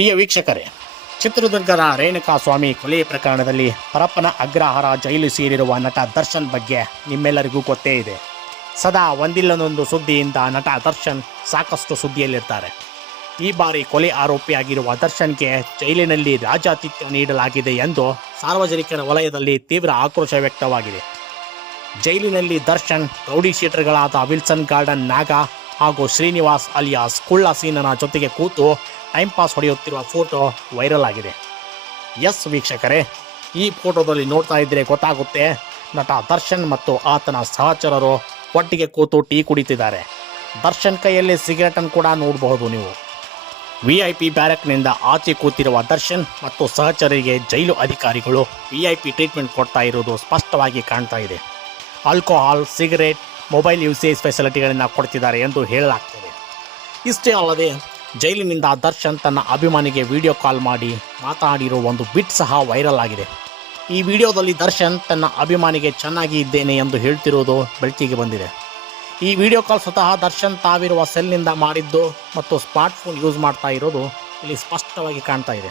ಪ್ರಿಯ ವೀಕ್ಷಕರೇ, ಚಿತ್ರದುರ್ಗದ ರೇಣುಕಾ ಸ್ವಾಮಿ ಕೊಲೆ ಪ್ರಕರಣದಲ್ಲಿ ಪರಪ್ಪನ ಅಗ್ರಹಾರ ಜೈಲು ಸೇರಿರುವ ನಟ ದರ್ಶನ್ ಬಗ್ಗೆ ನಿಮ್ಮೆಲ್ಲರಿಗೂ ಗೊತ್ತೇ ಇದೆ. ಸದಾ ಒಂದಿಲ್ಲನೊಂದು ಸುದ್ದಿಯಿಂದ ನಟ ದರ್ಶನ್ ಸಾಕಷ್ಟು ಸುದ್ದಿಯಲ್ಲಿರ್ತಾರೆ. ಈ ಬಾರಿ ಕೊಲೆ ಆರೋಪಿಯಾಗಿರುವ ದರ್ಶನ್ಗೆ ಜೈಲಿನಲ್ಲಿ ರಾಜಾತಿಥ್ಯ ನೀಡಲಾಗಿದೆ ಎಂದು ಸಾರ್ವಜನಿಕರ ವಲಯದಲ್ಲಿ ತೀವ್ರ ಆಕ್ರೋಶ ವ್ಯಕ್ತವಾಗಿದೆ. ಜೈಲಿನಲ್ಲಿ ದರ್ಶನ್ ರೌಡಿ ಶೀಟರ್ಗಳಾದ ವಿಲ್ಸನ್ ಗಾರ್ಡನ್ ನಾಗ ಹಾಗೂ ಶ್ರೀನಿವಾಸ್ ಅಲಿಯಾಸ್ ಕುಳ್ಳ ಸೀನನ ಜೊತೆಗೆ ಕೂತು ಟೈಮ್ ಪಾಸ್ ಹೊಡೆಯುತ್ತಿರುವ ಫೋಟೋ ವೈರಲ್ ಆಗಿದೆ. ಎಸ್ ವೀಕ್ಷಕರೇ, ಈ ಫೋಟೋದಲ್ಲಿ ನೋಡ್ತಾ ಇದ್ರೆ ಗೊತ್ತಾಗುತ್ತೆ, ನಟ ದರ್ಶನ್ ಮತ್ತು ಆತನ ಸಹಚರರು ಒಟ್ಟಿಗೆ ಕೂತು ಟೀ ಕುಡಿತಿದ್ದಾರೆ. ದರ್ಶನ್ ಕೈಯಲ್ಲಿ ಸಿಗರೆಟನ್ನು ಕೂಡ ನೋಡಬಹುದು ನೀವು. ವಿ ಐ ಪಿ ಬ್ಯಾರಕ್ನಿಂದ ಆಚೆ ಕೂತಿರುವ ದರ್ಶನ್ ಮತ್ತು ಸಹಚರರಿಗೆ ಜೈಲು ಅಧಿಕಾರಿಗಳು ವಿ ಐ ಪಿ ಟ್ರೀಟ್ಮೆಂಟ್ ಕೊಡ್ತಾ ಇರೋದು ಸ್ಪಷ್ಟವಾಗಿ ಕಾಣ್ತಾ ಇದೆ. ಆಲ್ಕೋಹಾಲ್, ಸಿಗರೇಟ್ ಮೊಬೈಲ್ ಯೂಸೇಜ್ ಫೆಸಿಲಿಟಿಗಳನ್ನು ಕೊಡ್ತಿದ್ದಾರೆ ಎಂದು ಹೇಳಲಾಗ್ತದೆ. ಇಷ್ಟೇ ಅಲ್ಲದೆ, ಜೈಲಿನಿಂದ ದರ್ಶನ್ ತನ್ನ ಅಭಿಮಾನಿಗೆ ವಿಡಿಯೋ ಕಾಲ್ ಮಾಡಿ ಮಾತನಾಡಿರೋ ಒಂದು ಬಿಟ್ ಸಹ ವೈರಲ್ ಆಗಿದೆ. ಈ ವಿಡಿಯೋದಲ್ಲಿ ದರ್ಶನ್ ತನ್ನ ಅಭಿಮಾನಿಗೆ ಚೆನ್ನಾಗಿ ಇದ್ದೇನೆ ಎಂದು ಹೇಳ್ತಿರೋದು ಬೆಳಕಿಗೆ ಬಂದಿದೆ. ಈ ವಿಡಿಯೋ ಕಾಲ್ ಸ್ವತಃ ದರ್ಶನ್ ತಾವಿರುವ ಸೆಲ್ನಿಂದ ಮಾಡಿದ್ದು ಮತ್ತು ಸ್ಮಾರ್ಟ್ಫೋನ್ ಯೂಸ್ ಮಾಡ್ತಾ ಇರೋದು ಇಲ್ಲಿ ಸ್ಪಷ್ಟವಾಗಿ ಕಾಣ್ತಾ ಇದೆ.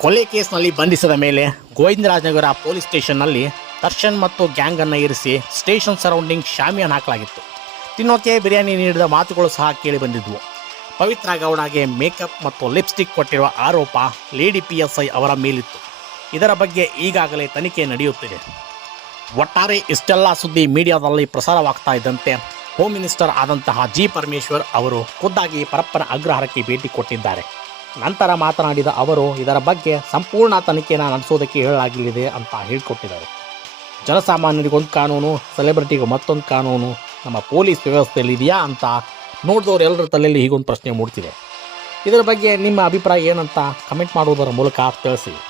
ಕೊಲೆ ಕೇಸ್ನಲ್ಲಿ ಬಂಧಿಸಿದ ಮೇಲೆ ಗೋವಿಂದರಾಜನಗರ ಪೊಲೀಸ್ ಸ್ಟೇಷನ್ನಲ್ಲಿ ದರ್ಶನ್ ಮತ್ತು ಗ್ಯಾಂಗ್ ಅನ್ನು ಇರಿಸಿ ಸ್ಟೇಷನ್ ಸರೌಂಡಿಂಗ್ ಶಾಮಿಯನ್ನು ಹಾಕಲಾಗಿತ್ತು. ತಿನ್ನೋಕೆ ಬಿರಿಯಾನಿ ನೀಡಿದ ಮಾತುಗಳು ಸಹ ಕೇಳಿ ಬಂದಿದ್ವು. ಪವಿತ್ರ ಗೌಡಗೆ ಮೇಕಪ್ ಮತ್ತು ಲಿಪ್ಸ್ಟಿಕ್ ಕೊಟ್ಟಿರುವ ಆರೋಪ ಲೇಡಿ ಪಿ ಎಸ್ ಐ ಅವರ ಮೇಲಿತ್ತು. ಇದರ ಬಗ್ಗೆ ಈಗಾಗಲೇ ತನಿಖೆ ನಡೆಯುತ್ತಿದೆ. ಒಟ್ಟಾರೆ ಇಷ್ಟೆಲ್ಲ ಸುದ್ದಿ ಮೀಡಿಯಾದಲ್ಲಿ ಪ್ರಸಾರವಾಗ್ತಾ ಇದ್ದಂತೆ ಹೋಮ್ ಮಿನಿಸ್ಟರ್ ಆದಂತಹ ಜಿ ಪರಮೇಶ್ವರ್ ಅವರು ಖುದ್ದಾಗಿ ಪರಪ್ಪನ ಅಗ್ರಹಾರಕ್ಕೆ ಭೇಟಿ ಕೊಟ್ಟಿದ್ದಾರೆ. ನಂತರ ಮಾತನಾಡಿದ ಅವರು, ಇದರ ಬಗ್ಗೆ ಸಂಪೂರ್ಣ ತನಿಖೆಯನ್ನು ನಡೆಸೋದಕ್ಕೆ ಹೇಳಲಾಗಲಿದೆ ಅಂತ ಹೇಳಿಕೊಟ್ಟಿದ್ದಾರೆ. ಜನಸಾಮಾನ್ಯರಿಗೊಂದು ಕಾನೂನು ಸೆಲೆಬ್ರಿಟಿಗೆ ಮತ್ತೊಂದು ಕಾನೂನು, ನಮ್ಮ ಪೊಲೀಸ್ ವ್ಯವಸ್ಥೆಯಲ್ಲಿ ಇದೆಯಾ ಅಂತ ನೋಡಿದವ್ರು ಎಲ್ಲರ ತಲೆಯಲ್ಲಿ ಹೀಗೊಂದು ಪ್ರಶ್ನೆ ಮೂಡ್ತಿದೆ. ಇದರ ಬಗ್ಗೆ ನಿಮ್ಮ ಅಭಿಪ್ರಾಯ ಏನಂತ ಕಮೆಂಟ್ ಮಾಡುವುದರ ಮೂಲಕ ತಿಳಿಸಿ.